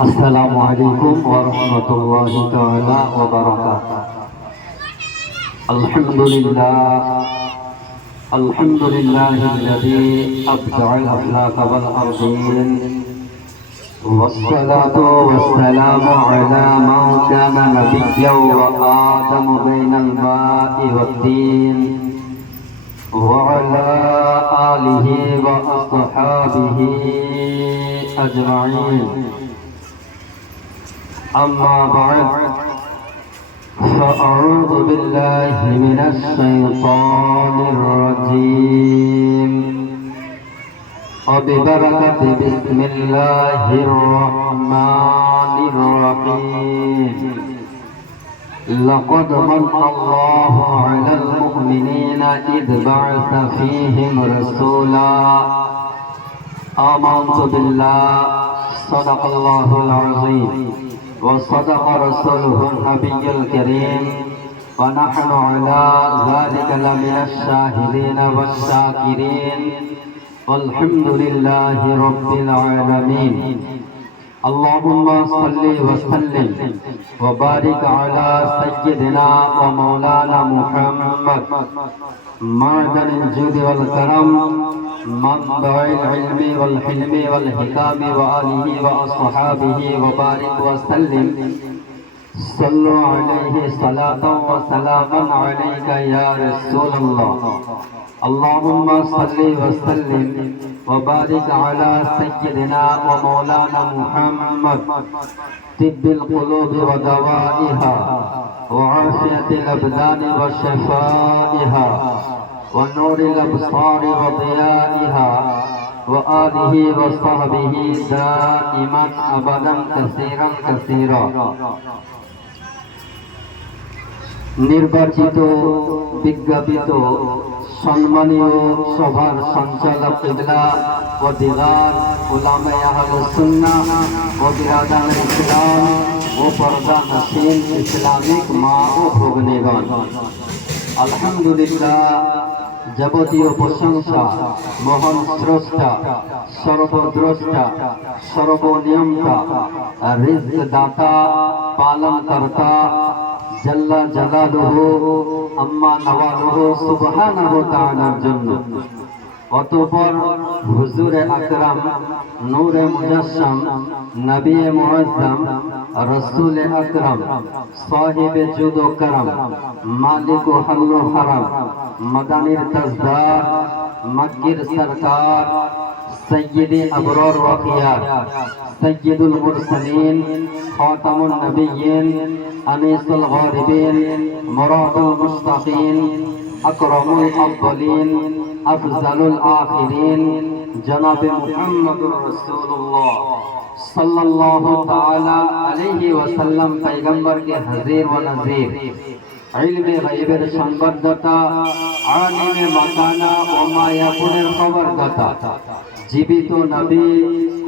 السلام عليكم ورحمة الله تعالى وبركاته الحمد لله الحمد لله الذي أبدع الأخلاق والأرضين والصلاة والسلام على من كان نبيا وآدم بين الماء والدين وعلى آله وأصحابه أجمعين أما بعد فأعوذ بالله من الشيطان الرجيم. وببركة بسم الله الرحمن الرحيم. لقد من الله على المؤمنين إذ بعث فيهم رسولا. آمنت بالله صدق الله العظيم. وصدق رسوله النبي الكريم. ونحن على ذلك لمن الشاهدين والشاكرين. والحمد لله رب العالمين. اللهم صل وسلم وبارك على سيدنا ومولانا محمد. معدن الجود والكرم. منبع العلم والحلم والحكام وآله وأصحابه وبارك وسلم. صلوا عليه صلاة وسلاما عليك يا رسول الله. اللهم صل وسلم وبارك على سيدنا ومولانا محمد. طب القلوب ودوائها وعافية الأبدان وشفائها. ونور الأبصار وضيائها وآله وصحبه دائما أبدا كثيرا كثيرا নির্বাচিত বিজ্ঞাপিত সম্মানীয় সভার সঞ্চালক ইবলা ও দিগার উলামে আহলে সুন্নাহ ও বিরাদান ইসলাম ও পর্দা নসীন ইসলামিক মা ও ভগ্নীগণ আলহামদুলিল্লাহ যাবতীয় প্রশংসা, মহান স্রষ্টা, সর্বদ্রষ্টা, সর্বনিয়মতা, রিজদাতা পালন কর্তা জাল্লা জালালুহু, আম্মা নওয়ালুহু সুবহানাহু তাআলার জন্য। অতঃপর হুজুরে আকরাম নূরে মুজাসসাম নবী মুআজ্জম রসুল আকরাম সাহিব জুদ ও করম মালিক ও হল হারাম মদানির তজদার মক্কির সরকার سيد أبرار وخيار سيد المرسلين خاتم النبيين أنيس الغاربين مراد المشتاقين أكرم الأفضلين আফজালুল আখিরিন, জনাবে মুহাম্মদুর রাসূলুল্লাহ সাল্লাল্লাহু তাআলা আলাইহি ওয়াসাল্লাম, পয়গম্বরকে হাজির ও নাজির। ইলমে গায়বের সংবাদদাতা, আলিমে মাকানা ও মায়াপুরের খবরদাতা। জীবিত নবী,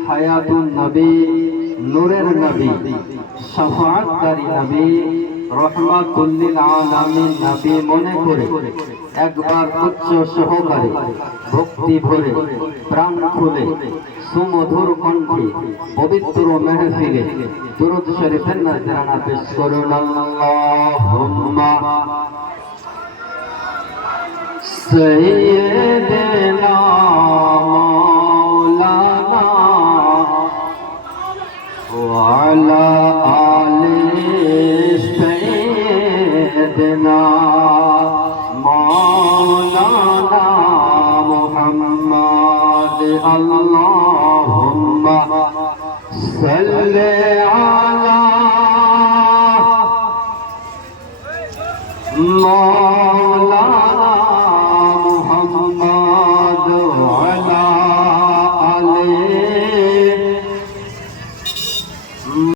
হায়াতুন নবী, নূরের নবী, শাফাআতকারী নবী, রহমাতুল লিল আলামিন নবী মনে করে। একবার উচ্চ সহকারে ভক্তি ভরে প্রাণ খুলে সুমধুর কণ্ঠে পবিত্র মেহফিলে দুরুদ শরীফের নাজরানা পেশ করুন আল্লাহুম্মা। সাইয়্যিদিনা اللهم صل على مولانا